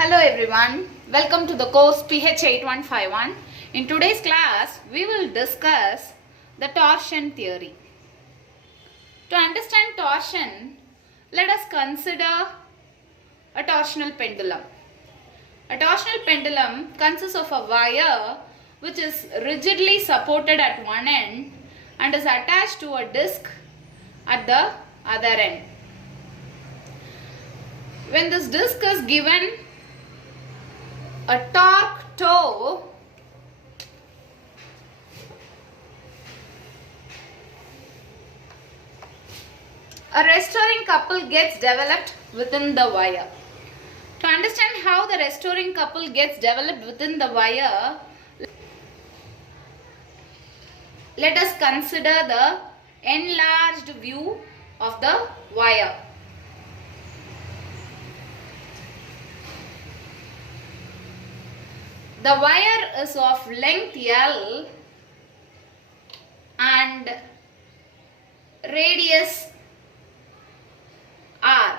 Hello everyone, welcome to the course PH8151. In today's class, we will discuss the torsion theory. To understand torsion, let us consider a torsional pendulum. A torsional pendulum consists of a wire which is rigidly supported at one end and is attached to a disc at the other end. When this disc is given a torque toe, a restoring couple gets developed within the wire. To understand how the restoring couple gets developed within the wire, let us consider the enlarged view of the wire. The wire is of length L and radius R.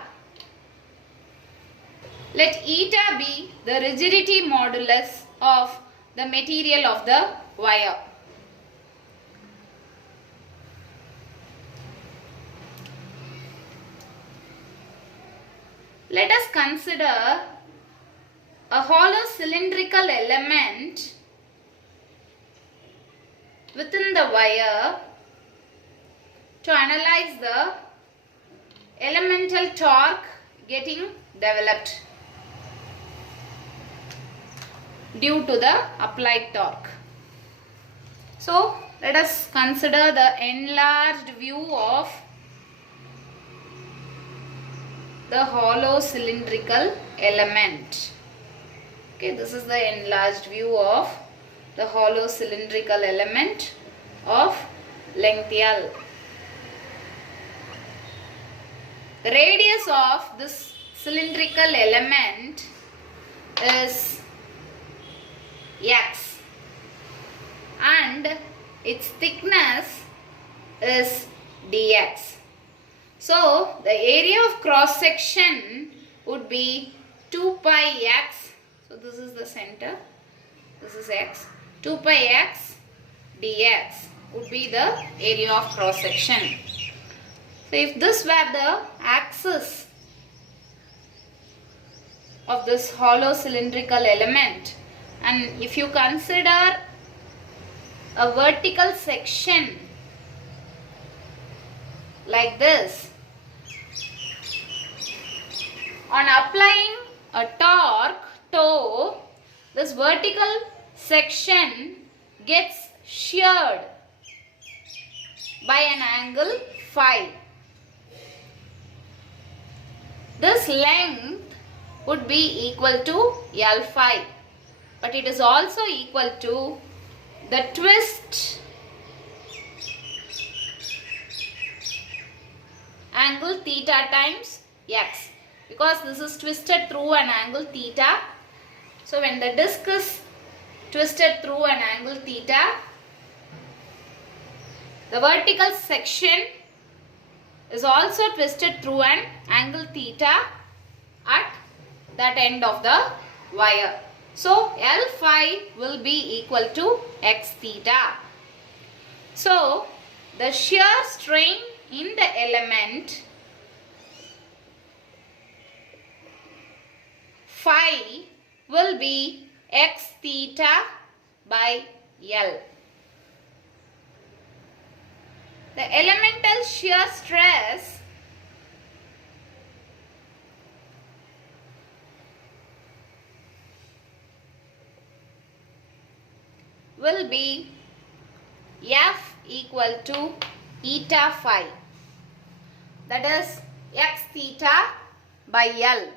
Let eta be the rigidity modulus of the material of the wire. Let us consider a hollow cylindrical element within the wire to analyze the elemental torque getting developed due to the applied torque. So, let us consider the enlarged view of the hollow cylindrical element. Okay, this is the enlarged view of the hollow cylindrical element of length L. The radius of this cylindrical element is x and its thickness is dx. So, the area of cross section would be 2 pi x. So, this is the center, this is x, 2 pi x dx would be the area of cross section. So, if this were the axis of this hollow cylindrical element, and if you consider a vertical section like this, on applying a torque toe, this vertical section gets sheared by an angle phi. This length would be equal to L phi, but it is also equal to the twist angle theta times x, because this is twisted through an angle theta. So, when the disc is twisted through an angle theta, the vertical section is also twisted through an angle theta at that end of the wire. So, L phi will be equal to x theta. So, the shear strain in the element phi will be x theta by L. The elemental shear stress will be F equal to eta phi, that is x theta by L.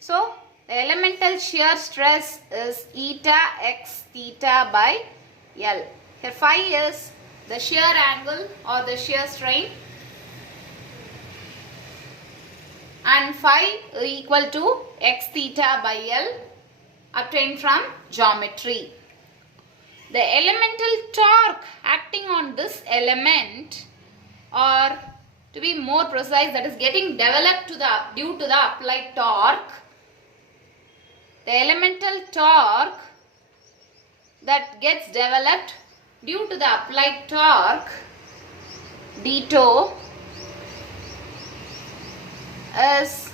So, the elemental shear stress is eta x theta by L. Here phi is the shear angle or the shear strain, and phi equal to x theta by L obtained from geometry. The elemental torque acting on this element, or to be more precise, that is getting developed due to the applied torque, the elemental torque that gets developed due to the applied torque d tau is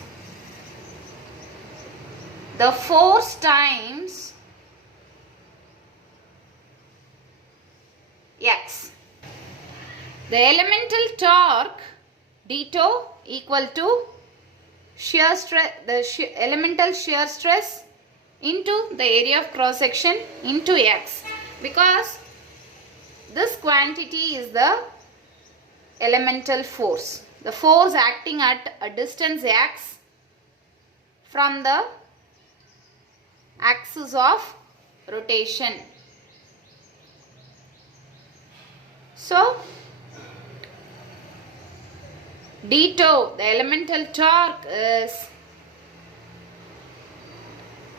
the force times x. The elemental torque d tau equal to shear stress, elemental shear stress into the area of cross section into x, because this quantity is the elemental force, the force acting at a distance x from the axis of rotation. So d tau, the elemental torque, is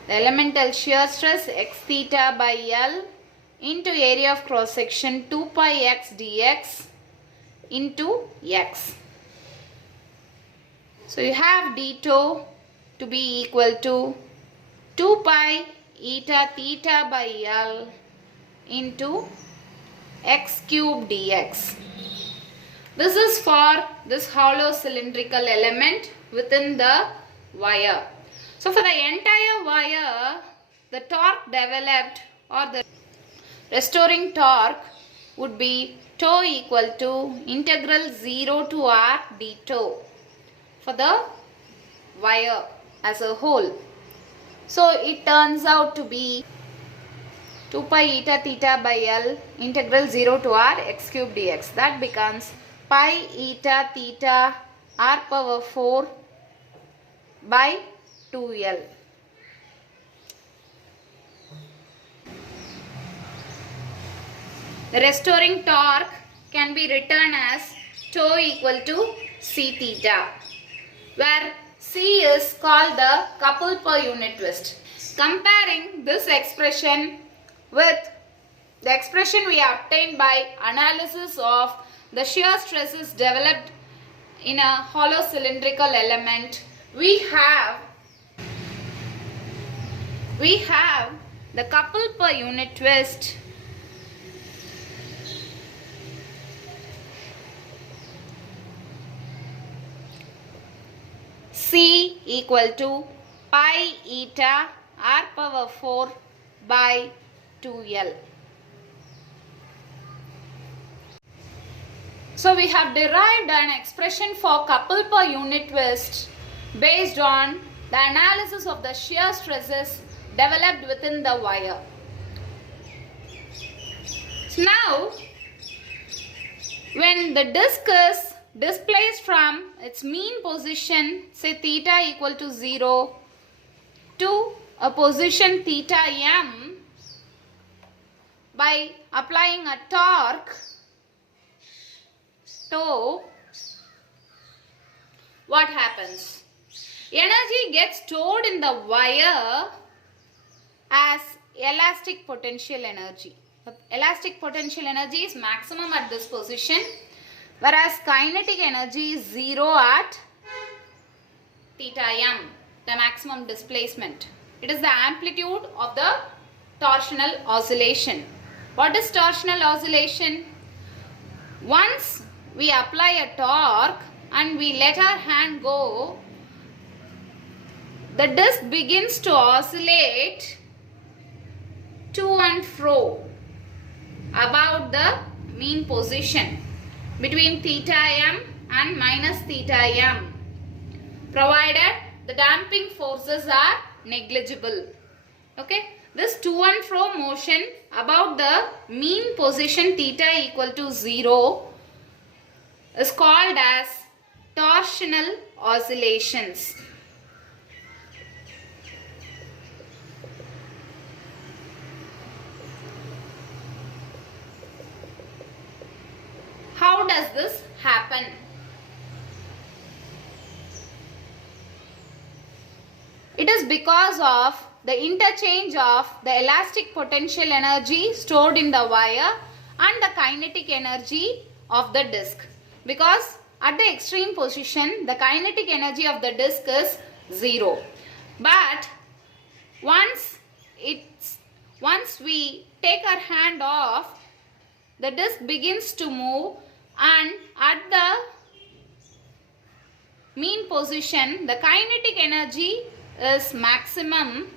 the elemental shear stress x theta by L into area of cross section 2 pi x dx into x. So you have d tau to be equal to 2 pi eta theta by L into x cube dx. This is for this hollow cylindrical element within the wire. So for the entire wire, the torque developed or the restoring torque would be tau equal to integral 0 to r d tau for the wire as a whole. So it turns out to be 2 pi eta theta by L integral 0 to r x cube dx. That becomes pi eta theta r power 4 by 2L. The restoring torque can be written as tau equal to c theta, where c is called the couple per unit twist. Comparing this expression with the expression we obtained by analysis of the shear stresses developed in a hollow cylindrical element, we have the couple per unit twist C equal to pi eta r power 4 by 2L. So we have derived an expression for couple per unit twist based on the analysis of the shear stresses developed within the wire. So now, when the disc is displaced from its mean position, say theta equal to 0, to a position theta m, by applying a torque tau, what happens? Energy gets stored in the wire as elastic potential energy. The elastic potential energy is maximum at this position, whereas kinetic energy is 0 at theta m, the maximum displacement. It is the amplitude of the torsional oscillation. What is torsional oscillation? Once we apply a torque and we let our hand go, the disc begins to oscillate to and fro about the mean position between theta m and minus theta m, provided the damping forces are negligible. Okay, this to and fro motion about the mean position theta equal to 0 is called as torsional oscillations. How does this happen? It is because of the interchange of the elastic potential energy stored in the wire and the kinetic energy of the disc. Because at the extreme position, the kinetic energy of the disc is 0. But Once we take our hand off, the disc begins to move, and at the mean position the kinetic energy is maximum,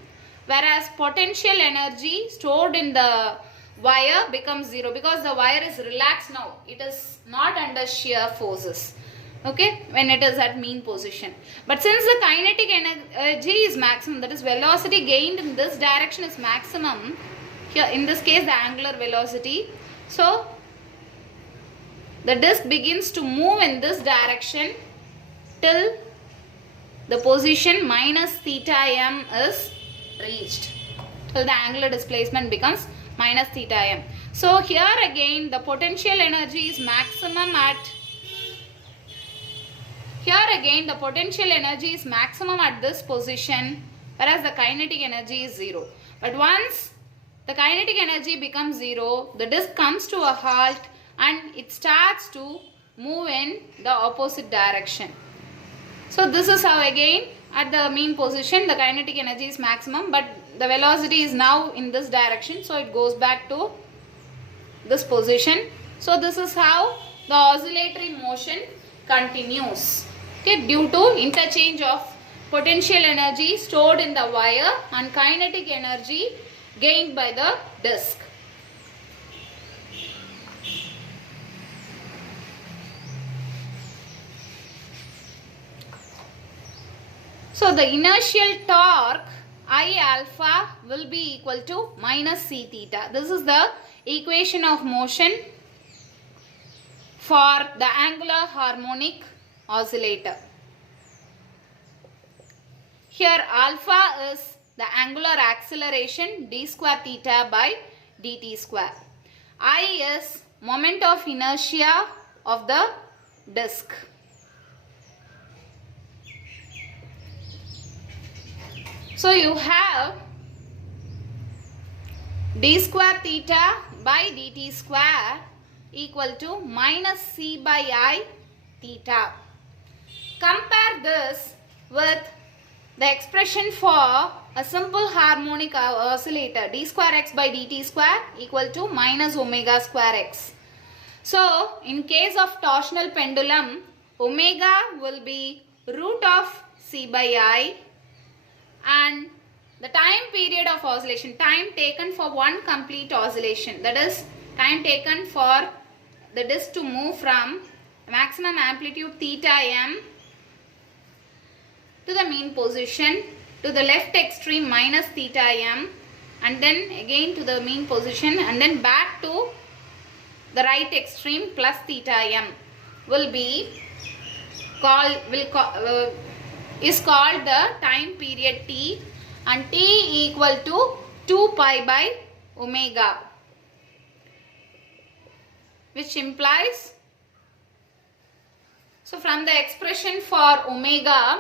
whereas potential energy stored in the wire becomes zero because the wire is relaxed now. It is not under shear forces, okay, when it is at mean position. But since the kinetic energy is maximum, that is velocity gained in this direction is maximum, here in this case the angular velocity, so the disc begins to move in this direction till the position minus theta m is reached, till the angular displacement becomes minus theta m. So here again the potential energy is maximum at this position, whereas the kinetic energy is zero. But once the kinetic energy becomes zero, the disc comes to a halt and it starts to move in the opposite direction. So this is how again at the mean position the kinetic energy is maximum, but the velocity is now in this direction, so it goes back to this position. So this is how the oscillatory motion continues, okay, due to interchange of potential energy stored in the wire and kinetic energy gained by the disc. So the inertial torque I alpha will be equal to minus c theta. This is the equation of motion for the angular harmonic oscillator. Here alpha is the angular acceleration d square theta by dt square. I is moment of inertia of the disc. So you have d square theta by dt square equal to minus c by I theta. Compare this with the expression for a simple harmonic oscillator, d square x by dt square equal to minus omega square x. So in case of torsional pendulum, omega will be root of c by I, and the time period of oscillation, time taken for one complete oscillation, that is time taken for the disc to move from maximum amplitude theta m to the mean position to the left extreme minus theta m, and then again to the mean position, and then back to the right extreme plus theta m is called the time period t, and t equal to 2 pi by omega, which implies, so from the expression for omega,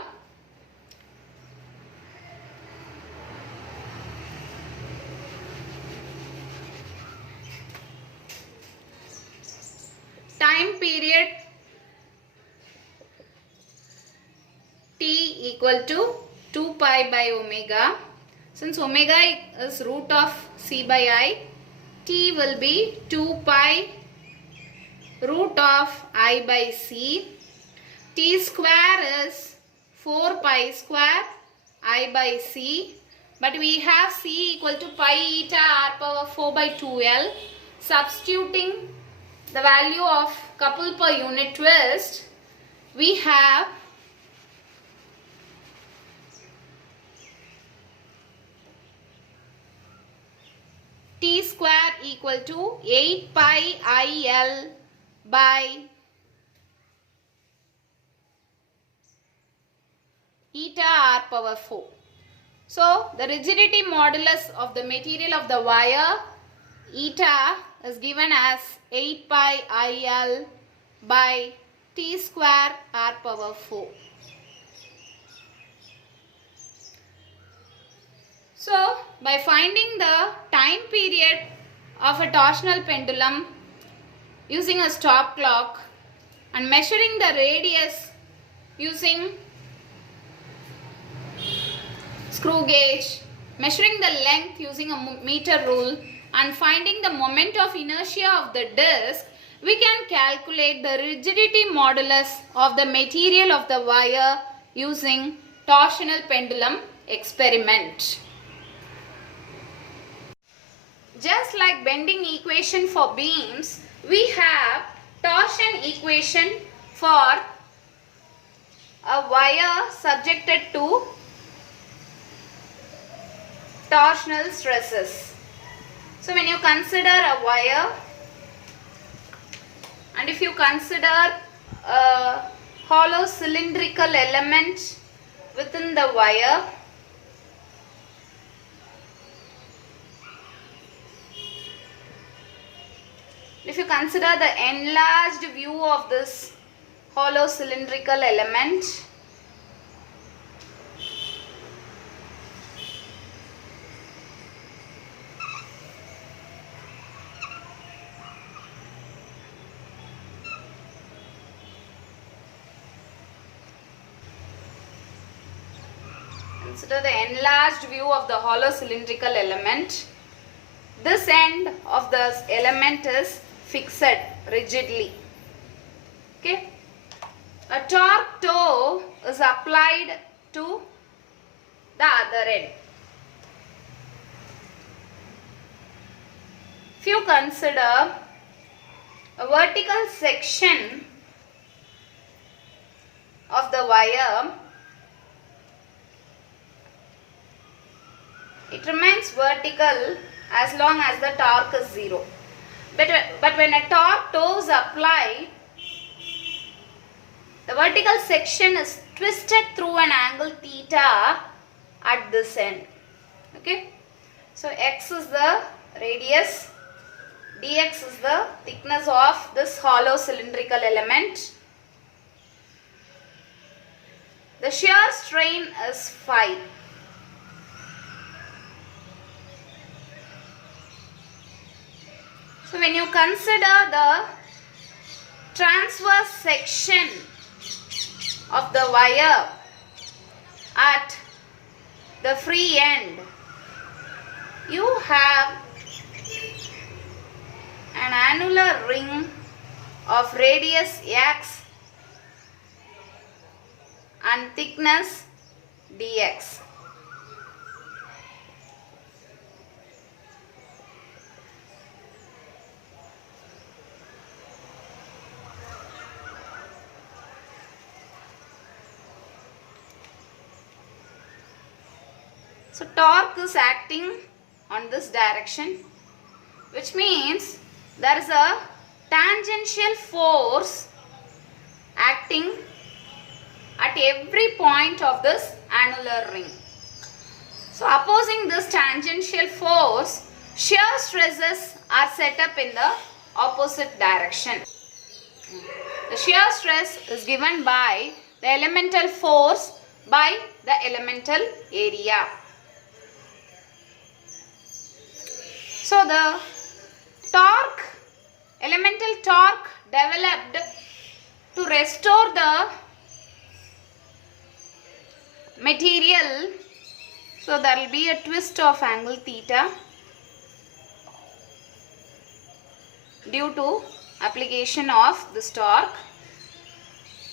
time period t equal to 2 pi by omega. Since omega is root of c by I, t will be 2 pi root of I by c. T square is 4 pi square I by c. But we have c equal to pi eta r power 4 by 2l. Substituting the value of couple per unit twist, we have t square equal to 8 pi IL by eta r power 4. So the rigidity modulus of the material of the wire eta is given as 8 pi IL by t square r power 4. So by finding the time period of a torsional pendulum using a stop clock and measuring the radius using screw gauge Measuring the length using a meter rule and finding the moment of inertia of the disc, we can calculate the rigidity modulus of the material of the wire using torsional pendulum experiment. Just like bending equation for beams, we have torsion equation for a wire subjected to torsional stresses. So when you consider a wire, and if you consider a hollow cylindrical element within the wire, if you consider the enlarged view of this hollow cylindrical element, consider the enlarged view of the hollow cylindrical element. This end of the element is fixed rigidly. Okay. A torque toe is applied to the other end. If you consider a vertical section of the wire, it remains vertical as long as the torque is 0. But when a torque toe is applied, the vertical section is twisted through an angle theta at this end. Okay. So x is the radius, dx is the thickness of this hollow cylindrical element. The shear strain is phi. So when you consider the transverse section of the wire at the free end, you have an annular ring of radius x and thickness dx. So torque is acting on this direction, which means there is a tangential force acting at every point of this annular ring. So opposing this tangential force, shear stresses are set up in the opposite direction. The shear stress is given by the elemental force by the elemental area. So the torque, elemental torque developed to restore the material. So there will be a twist of angle theta due to application of this torque.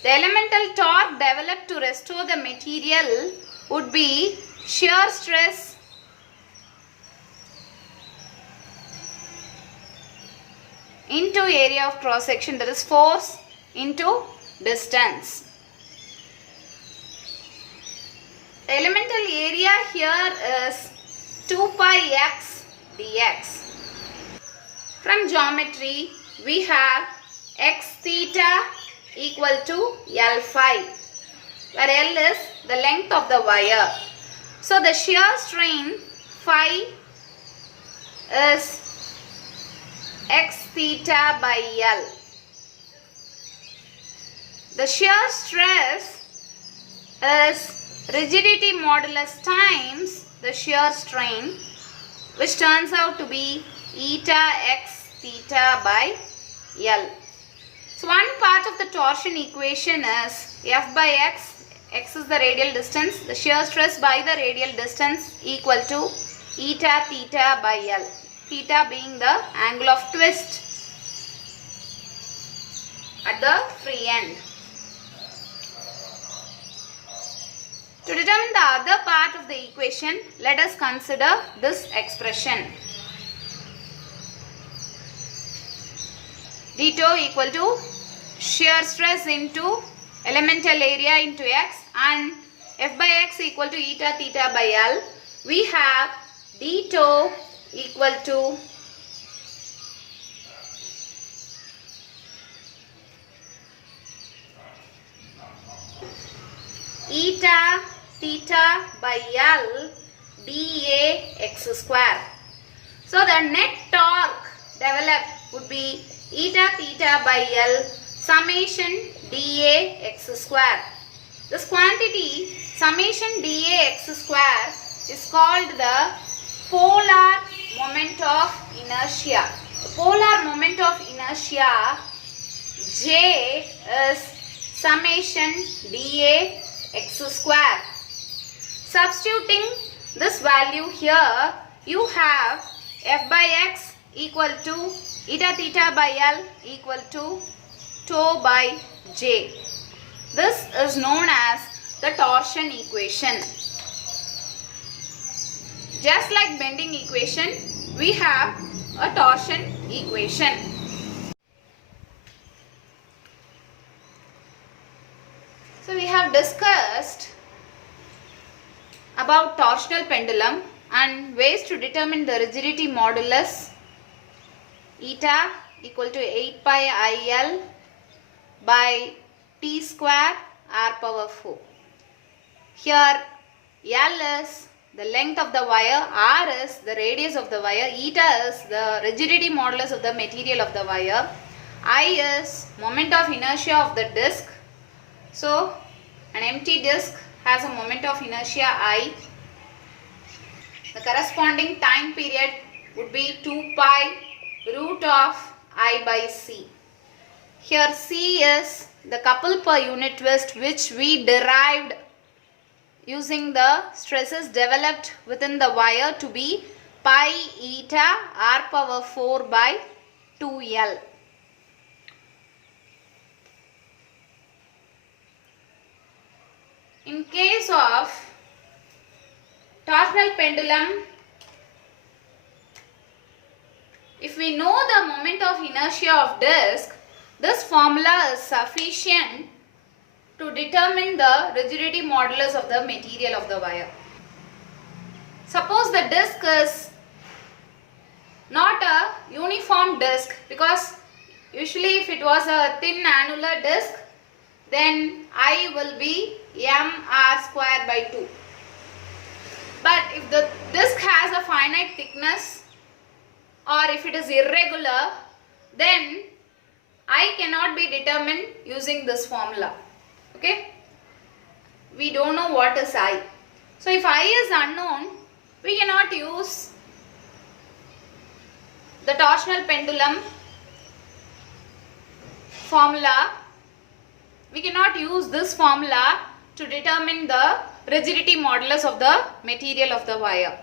The elemental torque developed to restore the material would be shear stress into area of cross section, that is force into distance. The elemental area here is 2 pi x dx. From geometry, we have x theta equal to L phi, where L is the length of the wire. So the shear strain phi is x theta by L. The shear stress is rigidity modulus times the shear strain, which turns out to be eta x theta by L. So one part of the torsion equation is F by x x is the radial distance. The shear stress by the radial distance equal to eta theta by L. Theta being the angle of twist at the free end. To determine the other part of the equation, let us consider this expression. d tau equal to shear stress into elemental area into x, and F by x equal to eta theta by L. We have d tau equal to eta theta by L dA x square. So the net torque developed would be eta theta by L summation dA x square. This quantity summation dA x square is called the polar moment of inertia. The polar moment of inertia J is summation dA x square. Substituting this value here, you have F by x equal to eta theta by L equal to tau by J. This is known as the torsion equation. Just like bending equation, we have a torsion equation. So we have discussed about torsional pendulum and ways to determine the rigidity modulus. Eta equal to 8 pi IL by T square R power 4. Here L is the length of the wire, R is the radius of the wire, eta is the rigidity modulus of the material of the wire, I is moment of inertia of the disc. So an empty disc has a moment of inertia I. The corresponding time period would be 2 pi root of I by C. Here C is the couple per unit twist which we derived using the stresses developed within the wire to be pi eta R power 4 by 2L. In case of torsional pendulum, if we know the moment of inertia of disc, this formula is sufficient to determine the rigidity modulus of the material of the wire. Suppose the disc is not a uniform disc, because usually if it was a thin annular disc, then I will be mr square by 2. But if the disc has a finite thickness or if it is irregular, then I cannot be determined using this formula. Okay? We don't know what is I. So if I is unknown, we cannot use the torsional pendulum formula. We cannot use this formula to determine the rigidity modulus of the material of the wire.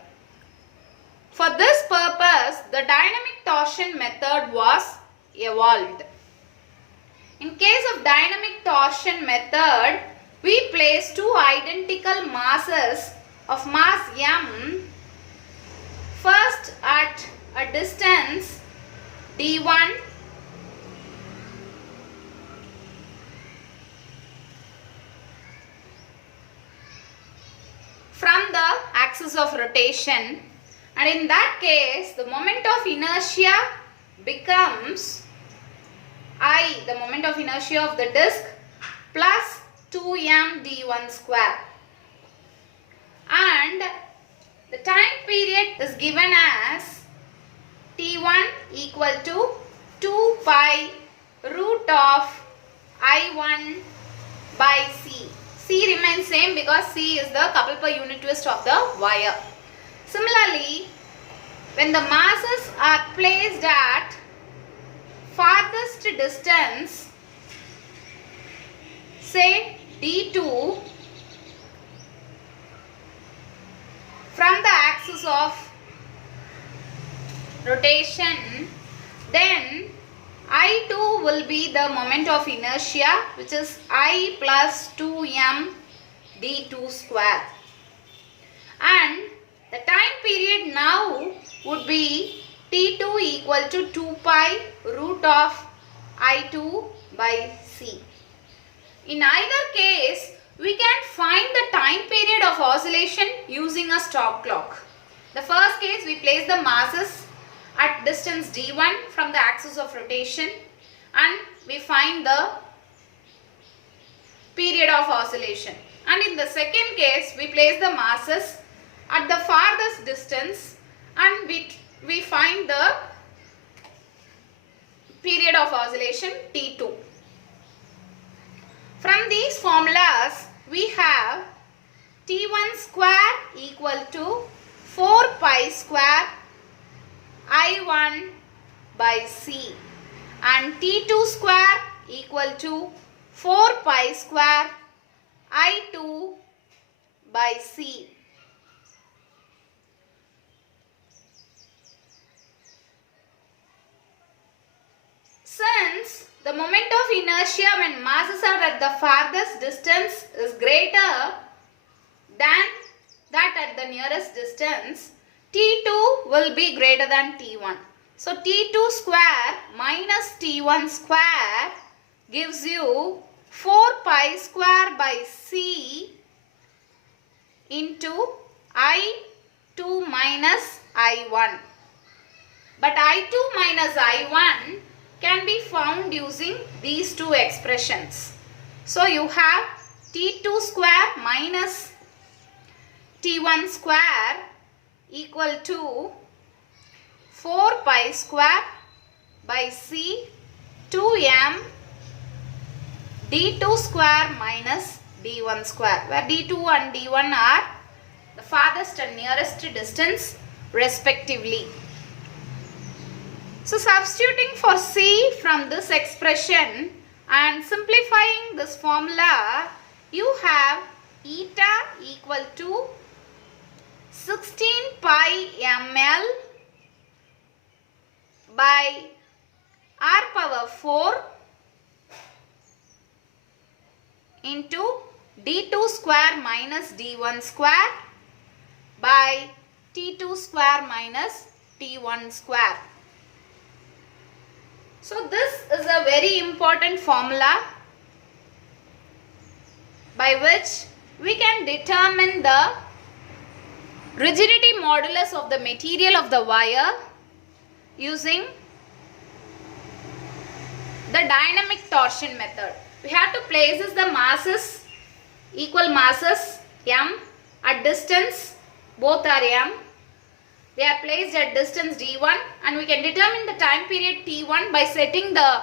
For this purpose, the dynamic torsion method was evolved. In case of dynamic torsion method, we place two identical masses of mass m first at a distance d1 from the axis of rotation, and in that case the moment of inertia becomes I, the moment of inertia of the disc, plus 2m d1 square, and the time period is given as t1 equal to 2 pi root of I1 by C. C remains same because C is the couple per unit twist of the wire. Similarly, when the masses are placed at farthest distance, say D2, from the axis of rotation, then I2 will be the moment of inertia, which is I plus 2m d2 square, and the time period now would be t2 equal to 2 pi root of I2 by c. In either case, we can find the time period of oscillation using a stop clock. The first case, we place the masses at distance d1 from the axis of rotation and we find the period of oscillation. And in the second case, we place the masses at the farthest distance and we find the period of oscillation T2. From these formulas, we have T1 square equal to 4 pi square I1 by C and T2 square equal to 4 pi square I2 by C. Since the moment of inertia when masses are at the farthest distance is greater than that at the nearest distance, T2 will be greater than T1. So T2 square minus T1 square gives you 4 pi square by C into I2 minus I1. But I2 minus I1 can be found using these two expressions. So you have T2 square minus T1 square equal to 4 pi square by C 2m d2 square minus d1 square, where d2 and d1 are the farthest and nearest distance respectively. So substituting for C from this expression and simplifying this formula, you have eta equal to 16 pi ml by r power 4 into d2 square minus d1 square by t2 square minus t1 square. So this is a very important formula by which we can determine the rigidity modulus of the material of the wire using the dynamic torsion method. We have to place the masses, equal masses m at distance, both are m. They are placed at distance d1 and we can determine the time period t1 by setting the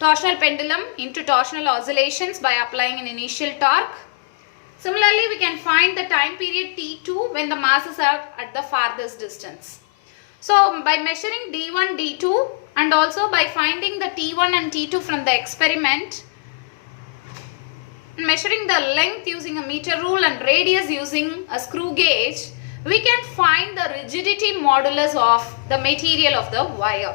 torsional pendulum into torsional oscillations by applying an initial torque. Similarly, we can find the time period t2 when the masses are at the farthest distance. So by measuring d1, d2 and also by finding the t1 and t2 from the experiment, measuring the length using a meter rule and radius using a screw gauge, we can find the rigidity modulus of the material of the wire.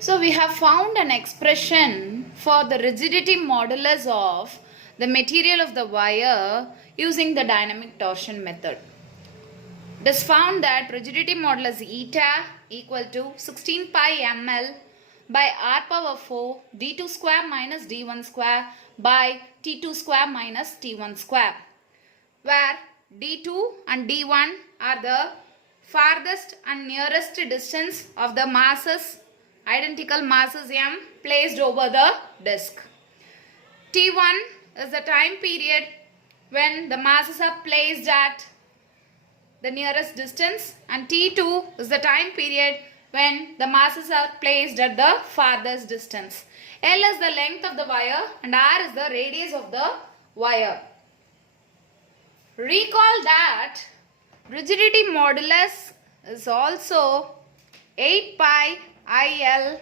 So we have found an expression for the rigidity modulus of the material of the wire using the dynamic torsion method. It is found that rigidity modulus eta equal to 16 pi ml by r power 4 d2 square minus d1 square by t2 square minus t1 square, where d2 and d1 are the farthest and nearest distance of the masses, identical masses m placed over the disc. T1 is the time period when the masses are placed at the nearest distance and T2 is the time period when the masses are placed at the farthest distance. L is the length of the wire and R is the radius of the wire. Recall that rigidity modulus is also 8 pi IL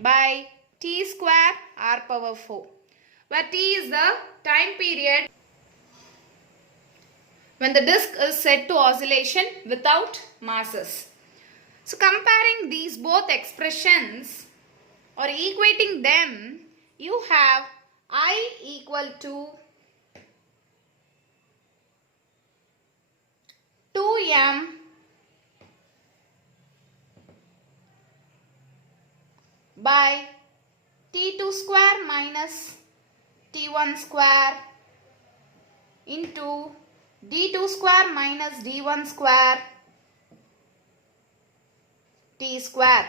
by T square R power 4, where T is the time period when the disk is set to oscillation without masses. So comparing these both expressions or equating them, you have I equal to 2m by T2 square minus T1 square into D2 square minus D1 square T square.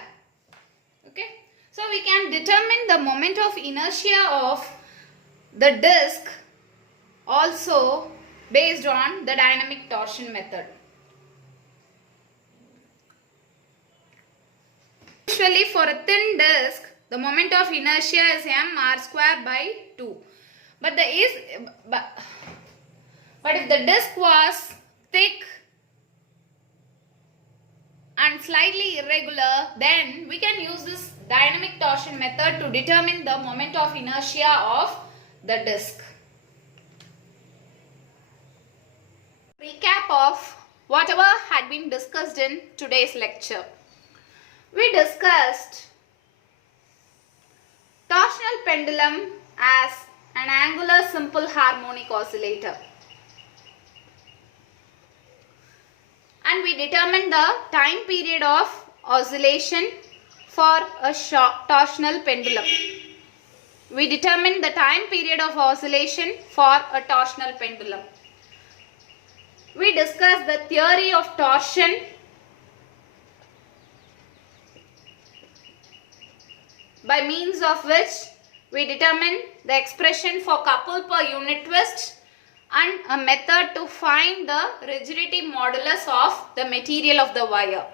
Okay. So we can determine the moment of inertia of the disk also based on the dynamic torsion method. Usually for a thin disk, the moment of inertia is m r square by 2. But if the disk was thick and slightly irregular, then we can use this dynamic torsion method to determine the moment of inertia of the disk. Recap of whatever had been discussed in today's lecture. We discussed torsional pendulum as an angular simple harmonic oscillator. And we determined the time period of oscillation for a torsional pendulum. We determined the time period of oscillation for a torsional pendulum. We discussed the theory of torsion, by means of which we determine the expression for couple per unit twist and a method to find the rigidity modulus of the material of the wire.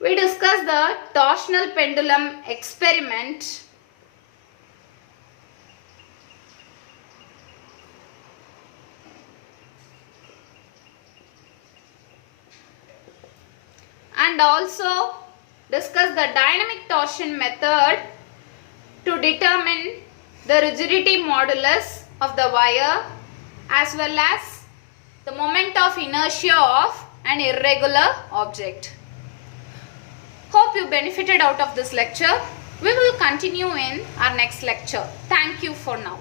We discussed the torsional pendulum experiment and also discussed the dynamic torsion method to determine the rigidity modulus of the wire as well as the moment of inertia of an irregular object. Hope you benefited out of this lecture. We will continue in our next lecture. Thank you for now.